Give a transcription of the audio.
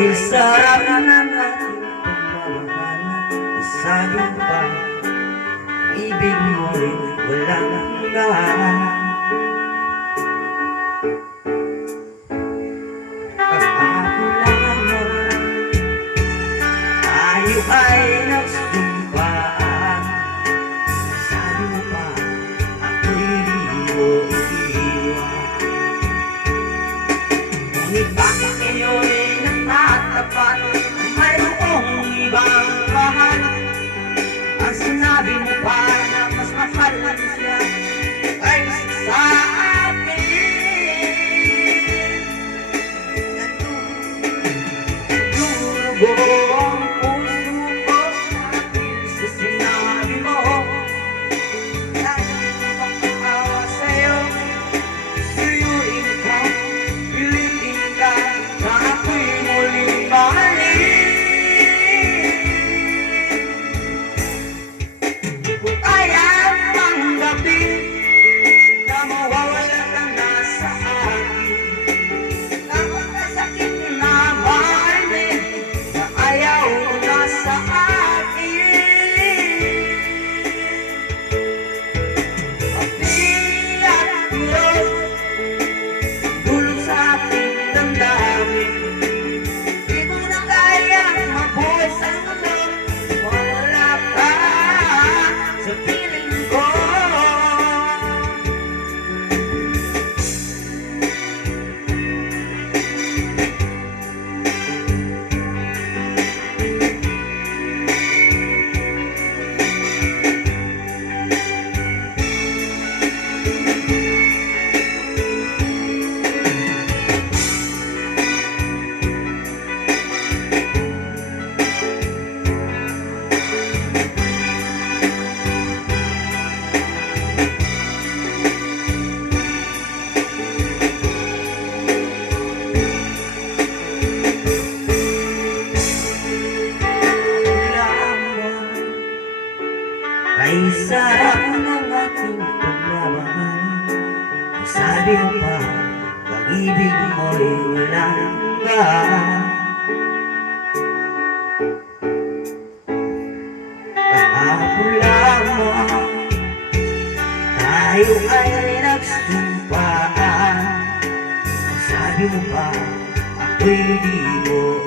Ay sarap ng ating pagmamahal. Sabi mo pa, ibig mo'y walang hanggan. Kahapon lamang tayo ay nagsumpaan. Sabi mo pa, ako'y di mo iiwan. Ngunit bakit ngayon natatapat, mayroong ibang mahal? Ang sinabi mo pa na mas mahal siya ay sa akin. Nagdurugo ang puso ko sa sinabi mo. Dahil makakawa sa'yo, suyuin ka, pilitin ka, na ako'y muling mahalin. Di ko kayang tanggapin na mawawala ka na sa akin. Napakasakit na mahalin na ayaw mo na sa akin. Pati at Diyos dulot sa ating damdamin. Di ko na kayang mabuhay sa mundo, mawala ka sa piling ko. Ay sarap ng ating pagmamahal. Sabi mo pa, pag-ibig mo'y walang hanggan. Kahapon lamang tayo ay nagsumpaan. Sabi mo pa, ako'y di mo